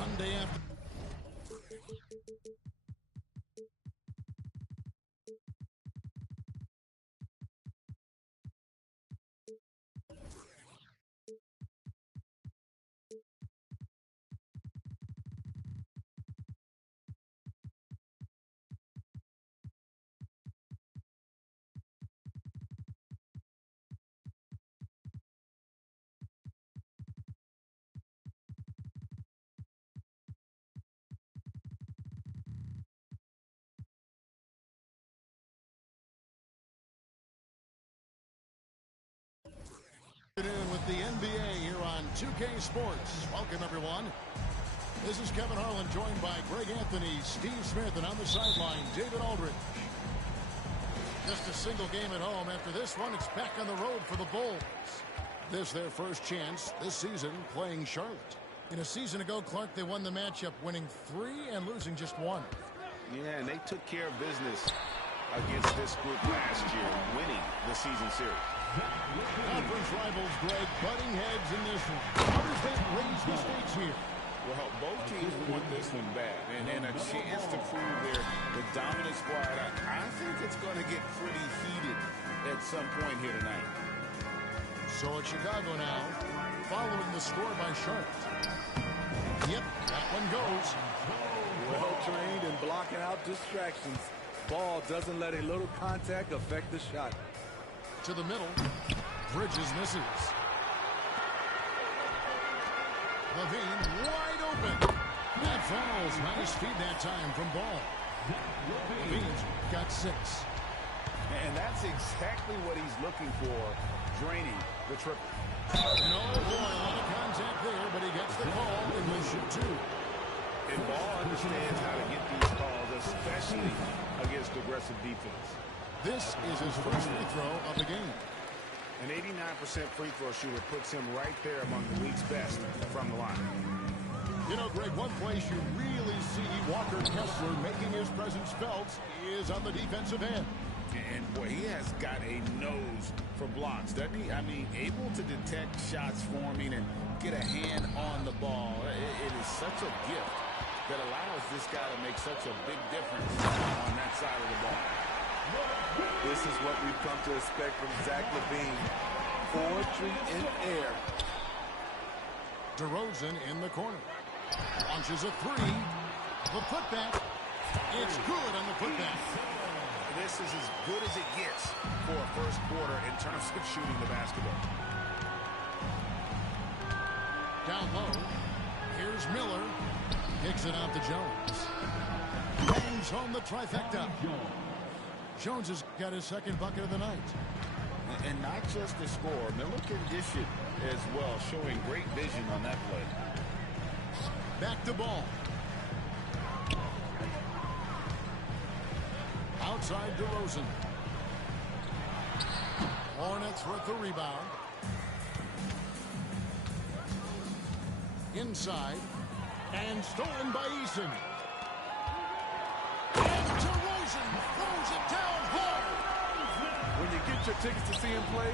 Sunday afternoon. With the NBA here on 2K Sports. Welcome, everyone. This is Kevin Harlan, joined by Greg Anthony, Steve Smith, and on the sideline, David Aldridge. Just a single game at home. After this one, it's back on the road for the Bulls. This their first chance this season playing Charlotte. In a season ago, Clark, they won the matchup, winning 3 and losing just 1. Yeah, and they took care of business against this group last year, winning the season series. Conference rivals, Greg, butting heads in this one. How does that raise the stakes here? Well, both teams want this one bad, and a chance to prove the dominant squad. I think it's going to get pretty heated at some point here tonight. So it's Chicago now, following the score by Charlotte. Yep, that one goes. Well trained and blocking out distractions. Ball doesn't let a little contact affect the shot. To the middle. Bridges misses. Levine wide open. That falls. Nice feed that time from Ball. Levine's got 6. And that's exactly what he's looking for, draining the triple. And oh boy, a lot of contact there, but he gets the call and will shoot 2. And Ball understands how to get these calls, especially against aggressive defense. This is his first free throw of the game. An 89% free throw shooter puts him right there among the league's best from the line. You know, Greg, one place you really see Walker Kessler making his presence felt is on the defensive end. And, boy, he has got a nose for blocks, doesn't he? I mean, able to detect shots forming and get a hand on the ball. It is such a gift that allows this guy to make such a big difference on that side of the ball. This is what we've come to expect from Zach LaVine. Poetry in air. DeRozan in the corner. Launches a 3. The putback. It's good on the putback. This is as good as it gets for a first quarter in terms of shooting the basketball. Down low. Here's Miller. Kicks it out to Jones. Bangs home the trifecta. Jones has got his second bucket of the night. And not just the score. Miller can dish it as well, showing great vision on that play. Back to Ball. Outside DeRozan. Hornets with the rebound. Inside. And stolen by Eason. And DeRozan throws it down hard. When you get your tickets to see him play,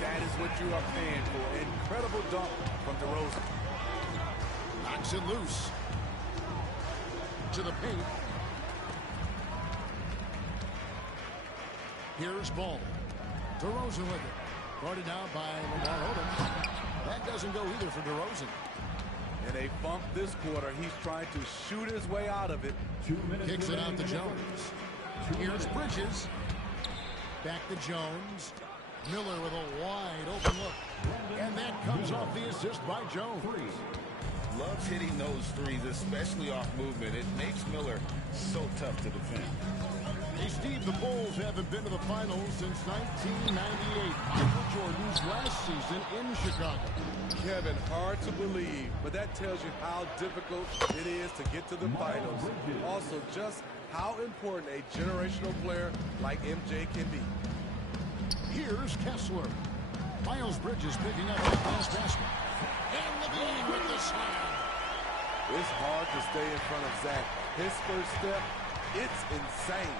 that is what you are paying for. Incredible dunk from DeRozan. Knocks it loose. To the paint. Here's Ball. DeRozan with it. Guarded now by Lamar Odom. That doesn't go either for DeRozan. In a funk this quarter, he's trying to shoot his way out of it. Kicks it out to Jones. Here's Bridges. Back to Jones. Miller with a wide open look. And that comes off the assist by Jones. Loves hitting those threes, especially off movement. It makes Miller so tough to defend. Hey, Steve, the Bulls haven't been to the finals since 1998. Michael Jordan's last season in Chicago. Kevin, hard to believe, but that tells you how difficult it is to get to the finals. Also, just how important a generational player like MJ can be. Here's Kessler. Miles Bridges picking up that last basket. And Levine with the slam. It's hard to stay in front of Zach. His first step, it's insane.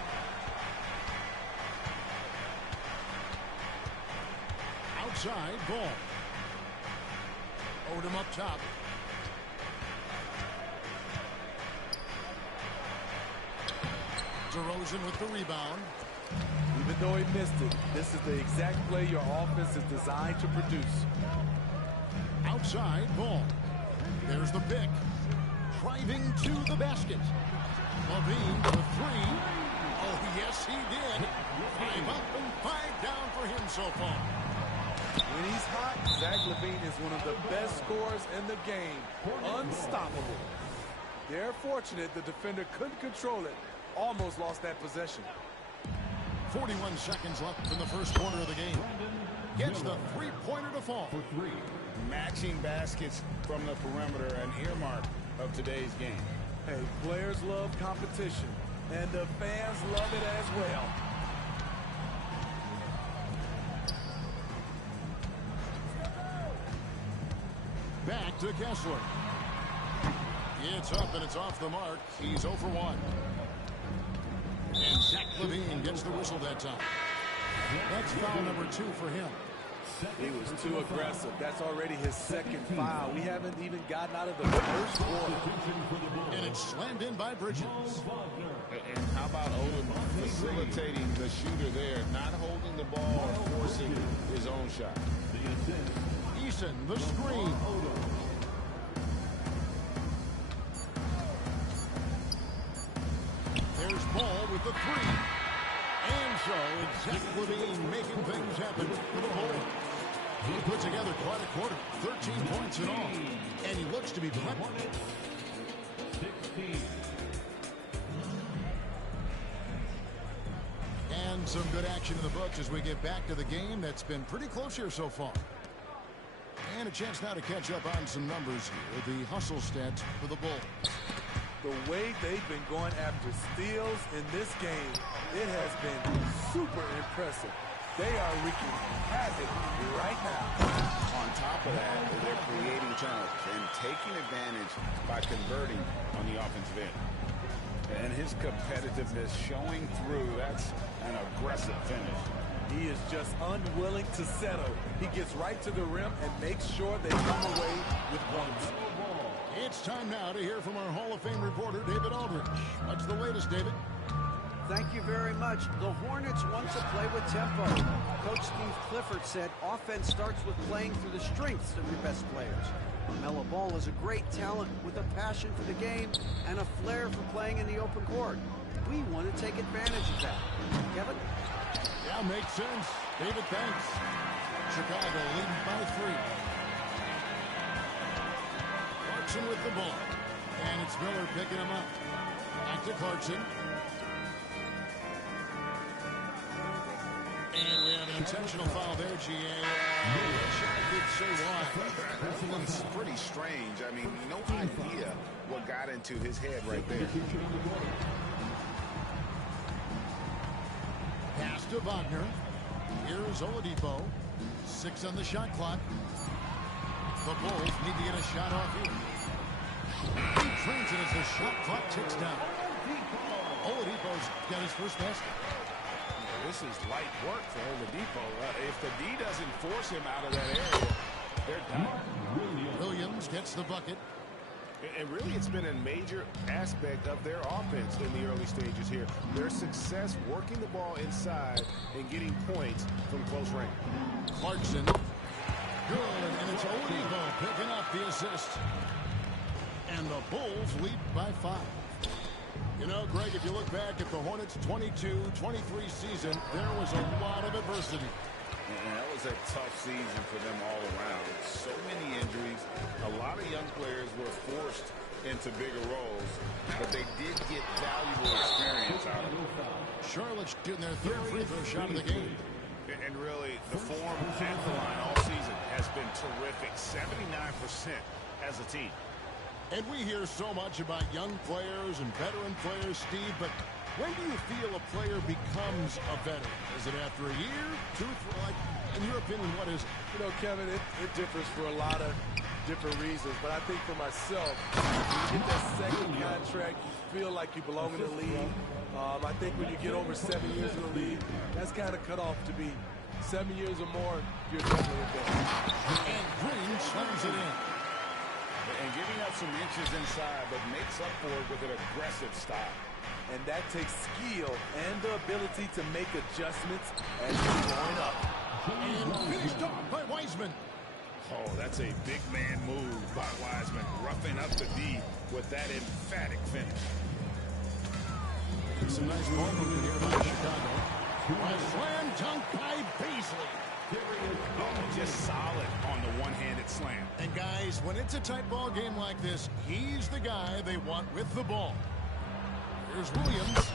Outside, Ball. Odom up top. DeRozan with the rebound. Even though he missed it, this is the exact play your offense is designed to produce. Outside, ball. There's the pick. Driving to the basket. LaVine with three. Oh, yes, he did. 5 up and 5 down for him so far. When he's hot, Zach LaVine is one of the best scorers in the game. Unstoppable. They're fortunate the defender couldn't control it. Almost lost that possession. 41 seconds left in the first quarter of the game. Gets the three-pointer to fall. Matching baskets from the perimeter, an earmark of today's game. Hey, players love competition, and the fans love it as well. Back to Kessler. It's up and it's off the mark. He's 0 for 1. And Zach LaVine gets the whistle that time. That's foul number 2 for him. He was too aggressive. That's already his second foul. We haven't even gotten out of the first quarter. And it's slammed in by Bridges. And how about Odom facilitating the shooter there, not holding the ball or forcing his own shot. Eason, the screen. There's Ball with the 3. And so it's Zach LaVine making things happen for the Bulls. He put together quite a quarter, 13 points in all, and he looks to be playing. And some good action in the books as we get back to the game that's been pretty close here so far. And a chance now to catch up on some numbers here. The hustle stats for the Bulls. The way they've been going after steals in this game, it has been super impressive. They are wreaking havoc right now. On top of that, they're creating turnovers and taking advantage by converting on the offensive end. And his competitiveness showing through. That's an aggressive finish. He is just unwilling to settle. He gets right to the rim and makes sure they come away with points. It's time now to hear from our Hall of Fame reporter, David Aldridge. What's the latest, David? Thank you very much. The Hornets want to play with tempo. Coach Steve Clifford said offense starts with playing through the strengths of your best players. Melo Ball is a great talent with a passion for the game and a flair for playing in the open court. We want to take advantage of that. Kevin? Yeah, makes sense. David, thanks. Chicago leading by 3. Clarkson with the ball. And it's Miller picking him up. Back to Clarkson. And we have an intentional foul there, G.A. I could say why. That one's pretty strange. I mean, no idea what got into his head right there. Pass to Wagner. Here's Oladipo. 6 on the shot clock. The Bulls need to get a shot off here. He trains it as the shot clock ticks down. Oladipo's got his first basket. This is light work for Oladipo. If the D doesn't force him out of that area, they're done. Williams gets the bucket. And really, it's been a major aspect of their offense in the early stages here. Their success working the ball inside and getting points from close range. Clarkson. Good, and it's Oladipo picking up the assist. And the Bulls lead by 5. You know, Greg, if you look back at the Hornets' 22-23 season, there was a lot of adversity. And that was a tough season for them all around. So many injuries. A lot of young players were forced into bigger roles, but they did get valuable experience out of it. Charlotte's getting their 3rd free throw shot of the game. And really, the form at the line all season has been terrific. 79% as a team. And we hear so much about young players and veteran players, Steve, but when do you feel a player becomes a veteran? Is it after a year, 2, 3? Like, in your opinion, what is it? You know, Kevin, it differs for a lot of different reasons, but I think for myself, when you get that second contract, you feel like you belong in the league. I think when you get over 7 years in the league, that's kind of cut off to be 7 years or more, you're definitely a veteran. And Green slams it in. And giving up some inches inside, but makes up for it with an aggressive stop. And that takes skill and the ability to make adjustments as you're going up. And finished off by Wiseman. Oh, that's a big man move by Wiseman, roughing up the D with that emphatic finish. Some nice ball movement here by Chicago. A slam dunk by Beasley. Oh, just solid on the one-handed slam. And guys, when it's a tight ball game like this, he's the guy they want with the ball. Here's Williams.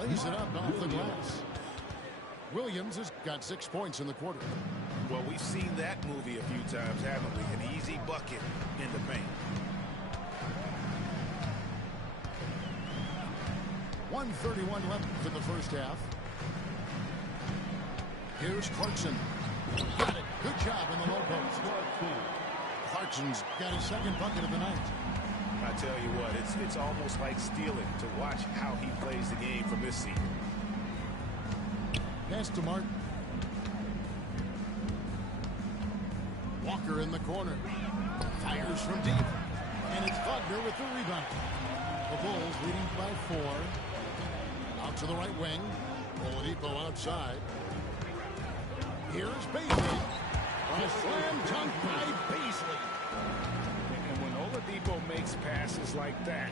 Lays it up off the glass. Williams has got 6 points in the quarter. Well, we've seen that movie a few times, haven't we? An easy bucket in the paint. 1:31 left in the first half. Here's Clarkson. Got it. Good job in the low post. Clarkson's got his second bucket of the night. I tell you what, it's almost like stealing to watch how he plays the game from this seat. Pass to Martin. Walker in the corner. Fires from deep. And it's Wagner with the rebound. The Bulls leading by 4. Out to the right wing. Oladipo outside. Here's Beasley. A slam dunk by Beasley. And when Oladipo makes passes like that,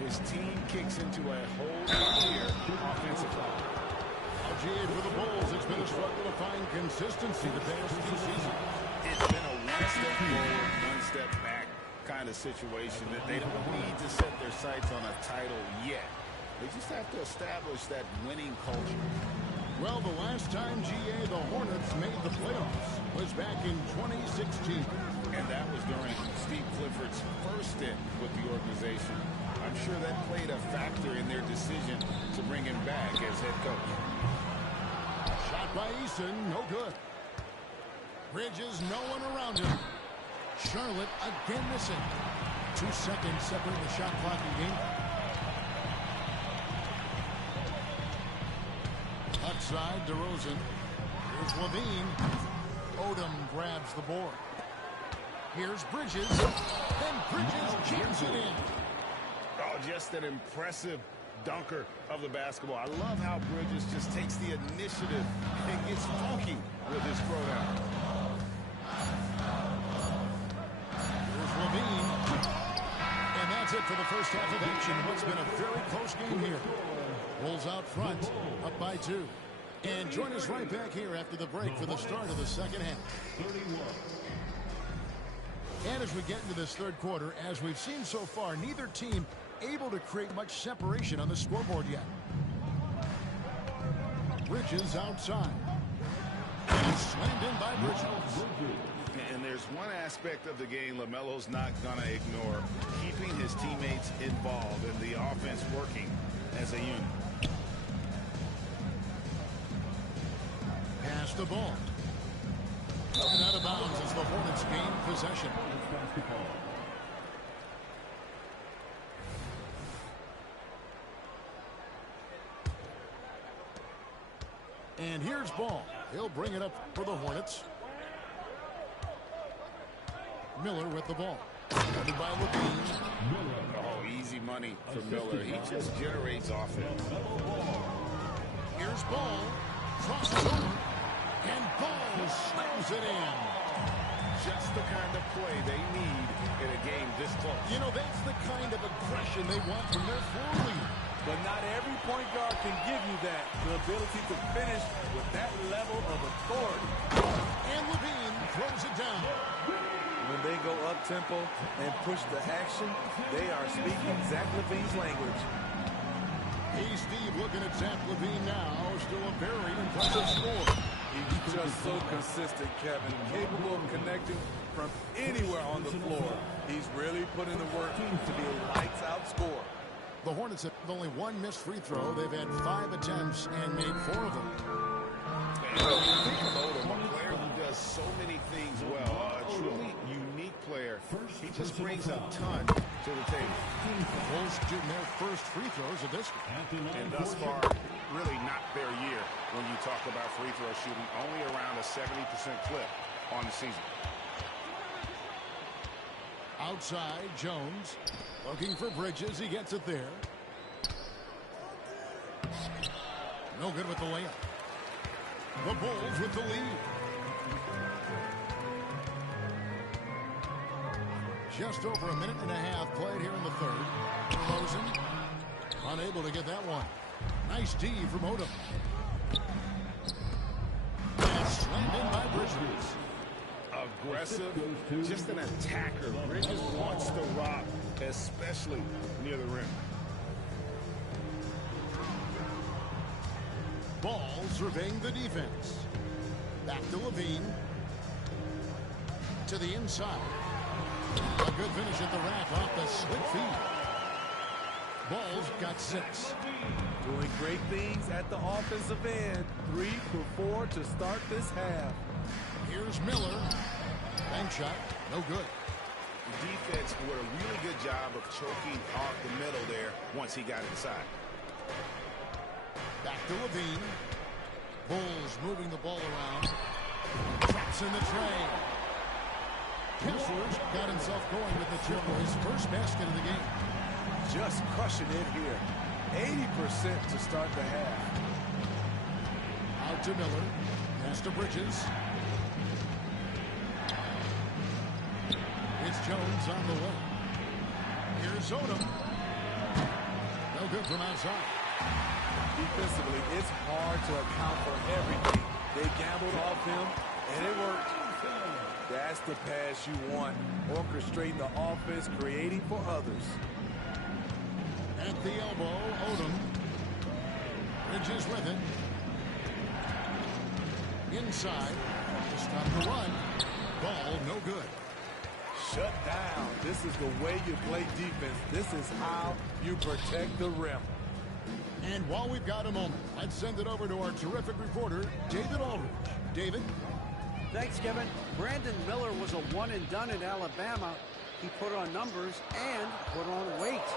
his team kicks into a whole clear offensive foul. LGA for the Bulls. It's been a struggle to find consistency the past few seasons. It's been a one-step forward, one-step back kind of situation that they don't need to set their sights on a title yet. They just have to establish that winning culture. Well, the last time, GA, the Hornets made the playoffs was back in 2016. And that was during Steve Clifford's first stint with the organization. I'm sure that played a factor in their decision to bring him back as head coach. Shot by Eason, no good. Bridges, no one around him. Charlotte again missing. 2 seconds separate the shot clock in game. Outside, DeRozan. Here's Levine. Odom grabs the board. Here's Bridges. And Bridges jams it in. Oh, just an impressive dunker of the basketball. I love how Bridges just takes the initiative and gets funky with his throwdown. Here's Levine. And that's it for the first half of action. What's been a very close game here. Bulls out front, up by 2. And join us right back here after the break for the start of the second half. And as we get into this third quarter, as we've seen so far, neither team able to create much separation on the scoreboard yet. Bridges outside. And slammed in by Bridges. And there's one aspect of the game LaMelo's not going to ignore, keeping his teammates involved and the offense working as a unit. Pass the ball. And out of bounds as the Hornets gain possession. And here's Ball. He'll bring it up for the Hornets. Miller with the ball. Guarded by Levine. Oh, easy money for Miller. He just generates offense. Here's Ball. Crosses over. And Ball slams it in. Just the kind of play they need in a game this close. You know, that's the kind of aggression they want from their floor leader. But not every point guard can give you that. The ability to finish with that level of authority. And Levine throws it down. When they go up-tempo and push the action, they are speaking Zach LaVine's language. Hey, Steve, looking at Zach LaVine now. Still a very impressive score. He's just so consistent, Kevin. Capable of connecting from anywhere on the floor. He's really putting the work to be a lights-out scorer. The Hornets have only 1 missed free throw. They've had 5 attempts and made 4 of them. And think about him, a player who does so many things well. A truly unique player. He just brings a ton to the table. The Bulls shooting their first free throws of this game. And thus far, really not their year when you talk about free throw shooting. Only around a 70% clip on the season. Outside, Jones. Looking for Bridges. He gets it there. No good with the layup. The Bulls with the lead. Just over a minute and a half played here in the third. DeRozan unable to get that one. Nice D from Odom. And slammed in by Bridges. Aggressive, just an attacker. Bridges wants to rock, especially near the rim. Ball surveying the defense. Back to Levine. To the inside. A good finish at the rack off the slip feed. Ball's got 6. Doing great things at the offensive end. 3 for 4 to start this half. Here's Miller. Bank shot. No good. The defense did a really good job of choking off the middle there once he got inside. Back to Levine. Bulls moving the ball around. Drops in the tray. Kessler's got himself going with the triple. His first basket of the game. Just crushing it here. 80% to start the half. Out to Miller. Pass to Bridges. It's Jones on the way. Here's Odom. No good from outside. Defensively, it's hard to account for everything. They gambled off him, and it worked. That's the pass you want. Orchestrating the offense, creating for others. At the elbow, Odom. Bridges with it. Inside. To stop the run. Ball no good. Shut down. This is the way you play defense. This is how you protect the rim. And while we've got a moment, let's send it over to our terrific reporter, David Aldridge. David? Thanks, Kevin. Brandon Miller was a one-and-done in Alabama. He put on numbers and put on weight.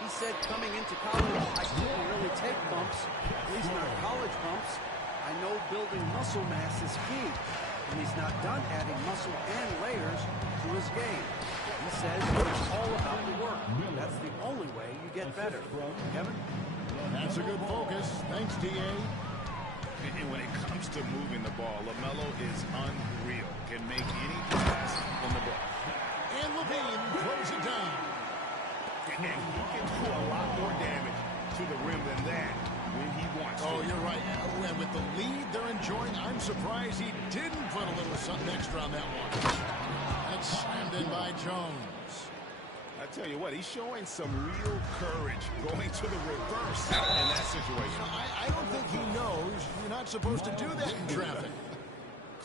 He said coming into college, I couldn't really take bumps, at least not college bumps. I know building muscle mass is key, and he's not done adding muscle and layers to his game. He says it's all about the work. That's the only way you get better. Kevin? That's a good focus. Thanks, D.A. And when it comes to moving the ball, LaMelo is unreal. Can make any pass in the ball. And Levine throws it down. And he can do a lot more damage to the rim than that when he wants to. Oh, you're right. And with the lead they're enjoying, I'm surprised he didn't put a little something extra on that one. And it's slammed in by Jones. I tell you what, he's showing some real courage going to the reverse in that situation. I don't think he knows you're not supposed to do that in traffic.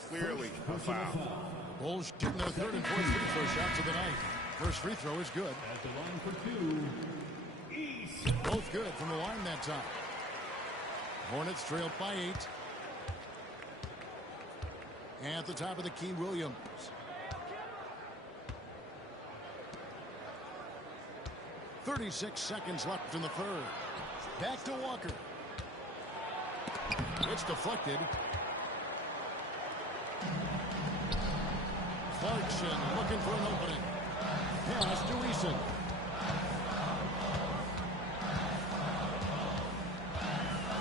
Clearly a foul. Bulls shooting their third and fourth free throw shots of the night. First free throw is good. At the line for 2, East. Both good from the line that time. Hornets trailed by 8. At the top of the key, Williams. .36 seconds left in the third. Back to Walker. It's deflected. Clarkson looking for an opening. Pass to Eason.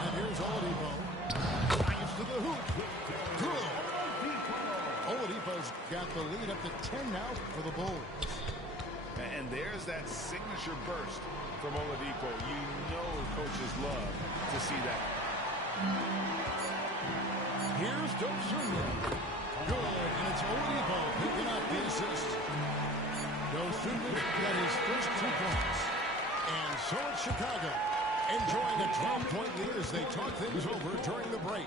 And here's Oladipo. Drives to the hoop. Good. Oladipo's got the lead up to 10 now for the Bulls. And there's that signature burst from Oladipo. You know coaches love to see that. Here's Dosunmu. Good, and it's Oladipo picking up the assist. Dosunmu got his first 2 points. And so it's Chicago enjoying a 12-point lead as they talk things over during the break.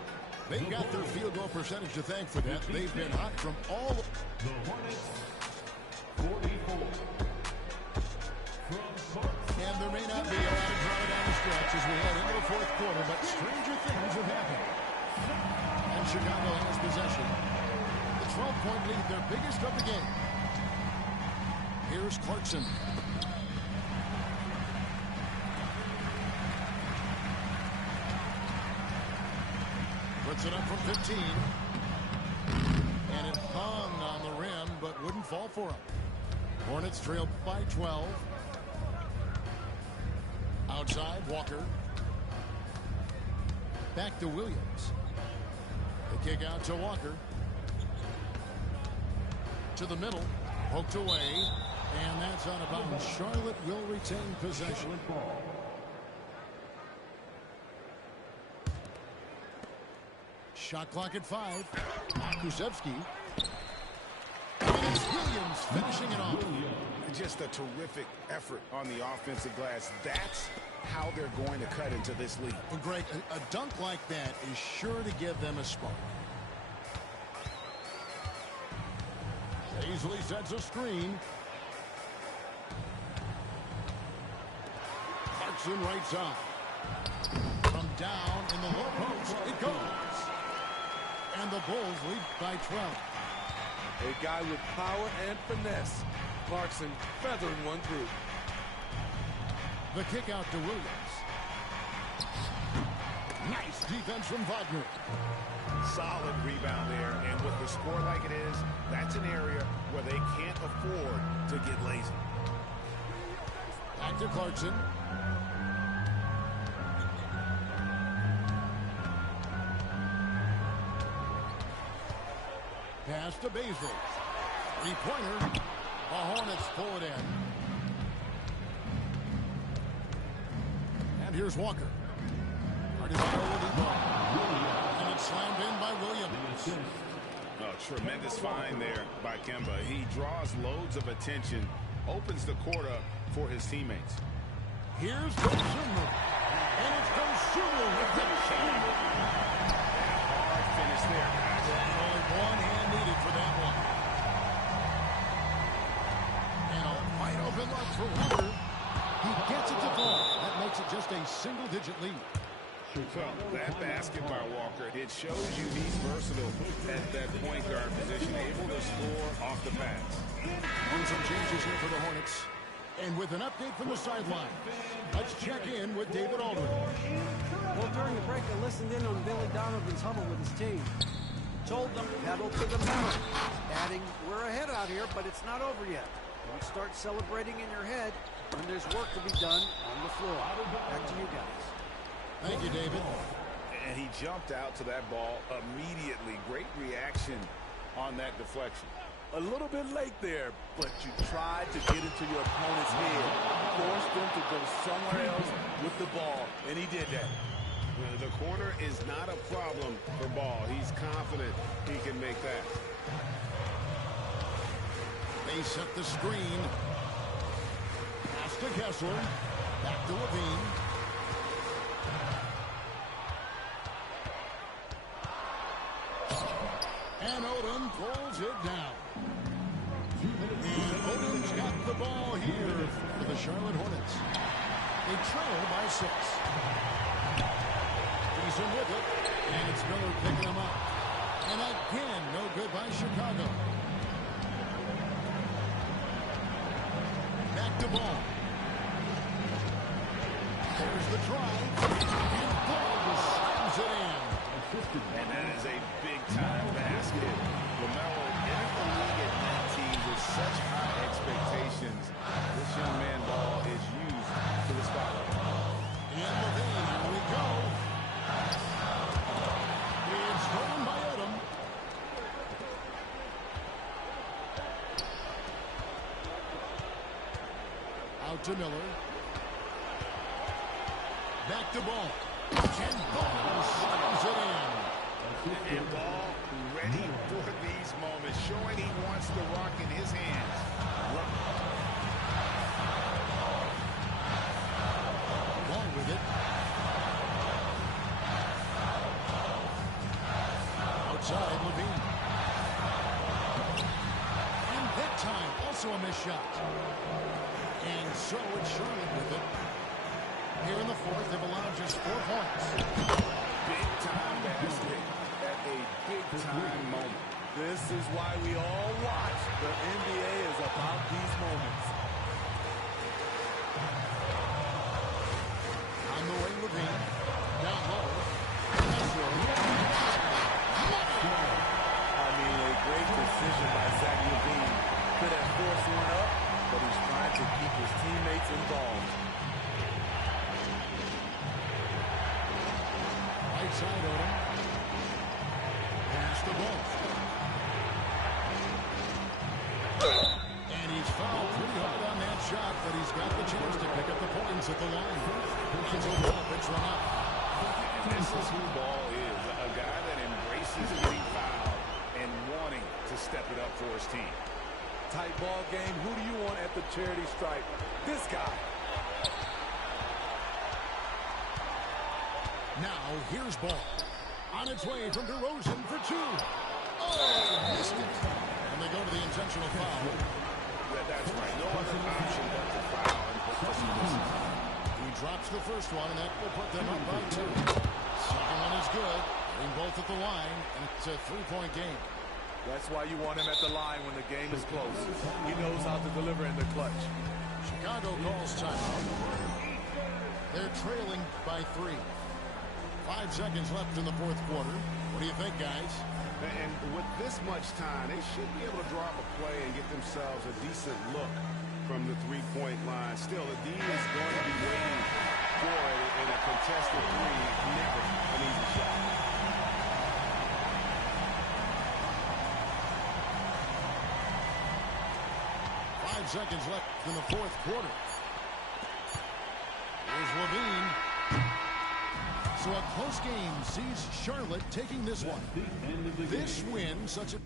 They've got their field goal percentage to thank for that. They've been hot from all. The Hornets, 44. And there may not be a lot of drama down the stretch as we head into the fourth quarter, but stranger things have happened. And Chicago has possession. The 12-point lead, their biggest of the game. Here's Clarkson. Puts it up from 15. And it hung on the rim, but wouldn't fall for him. Hornets trail by 12. Outside, Walker. Back to Williams. The kick out to Walker. To the middle. Poked away. And that's out of bounds. Charlotte will retain possession. Shot clock at 5. Kuszewski. And it's Williams finishing it off. Just a terrific effort on the offensive glass. That's how they're going to cut into this league. And Greg, a dunk like that is sure to give them a spark. Easily sets a screen. Clarkson right side. From down in the low post, it goes. And the Bulls lead by 12. A guy with power and finesse. Clarkson feathering one through. The kick out to Williams. Nice defense from Wagner. Solid rebound there, and with the score like it is, that's an area where they can't afford to get lazy. Back to Clarkson. Pass to Baszler. Three-pointer. The Hornets pull it in. And here's Walker. And it's slammed in by Williams. A tremendous find there by Kemba. He draws loads of attention, opens the court up for his teammates. Here's Dosunmu. And it's Dosunmu with the shot. Hard finish there, guys. And only one hand needed for that one. And a wide open look for Walker. He gets it to fall. That makes it just a single-digit lead. Well, that basket by Walker, it shows you he's versatile at that point guard position, able to score off the pass. And some changes here for the Hornets. And with an update from the sideline, let's check in with David Aldridge. Well, during the break, I listened in on Billy Donovan's huddle with his team. Told them, pedal to the metal. Adding, we're ahead out here, but it's not over yet. Don't start celebrating in your head when there's work to be done on the floor. Back to you guys. Thank you, David. And he jumped out to that ball immediately. Great reaction on that deflection. A little bit late there, but you tried to get into your opponent's head. Forced them to go somewhere else with the ball, and he did that. The corner is not a problem for Ball. He's confident he can make that. They set the screen. Pass to Kessler. Back to Levine. And Odom pulls it down. And Odom's got the ball here for the Charlotte Hornets. They trail by 6. He's in with it. And it's Miller picking him up. And again, no good by Chicago. Back to Ball. There's the drive. And Ball just slams it in. And that is a big-time basket. LaMelo entered the league at 19 with such high expectations. This young man Ball is used to the spotlight. In Levine, here we go. It's stolen by Odom. Out to Miller. Back to Ball. And Ball slams it in. And Ball ready for these moments, showing he wants the rock in his hands. Ball with it. Outside, Levine. And that time, also a missed shot. And so it's Charlotte with it. Here in the fourth, they've allowed just 4 points. Big-time basket at a big-time moment. This is why we all watch. The NBA is about these moments. On the way, Levine. Down low. I mean, a great decision by Zach LaVine. Could have forced one up, side, Odom. Pass the ball. And he's fouled pretty hard on that shot, but he's got the chance to pick up the points at the line. He's a pitch run up. This is who Ball is, a guy that embraces getting fouled and wanting to step it up for his team. Tight ball game. Who do you want at the charity stripe? This guy. Now, here's Ball. On its way from DeRozan for two. Oh, missed it. And they go to the intentional foul. That's right. No other option but to foul and put this in. He drops the first one, and that will put them up by two. Second one is good. Getting both at the line, and it's a three-point game. That's why you want him at the line when the game is close. He knows how to deliver in the clutch. Chicago calls timeout. They're trailing by 3. 5 seconds left in the fourth quarter. What do you think, guys? And with this much time, they should be able to draw up a play and get themselves a decent look from the three-point line. Still, the D is going to be waiting for it in a contested three. Never an easy shot. Seconds left in the fourth quarter. Here's Levine. So a close game sees Charlotte taking this one. This win, such a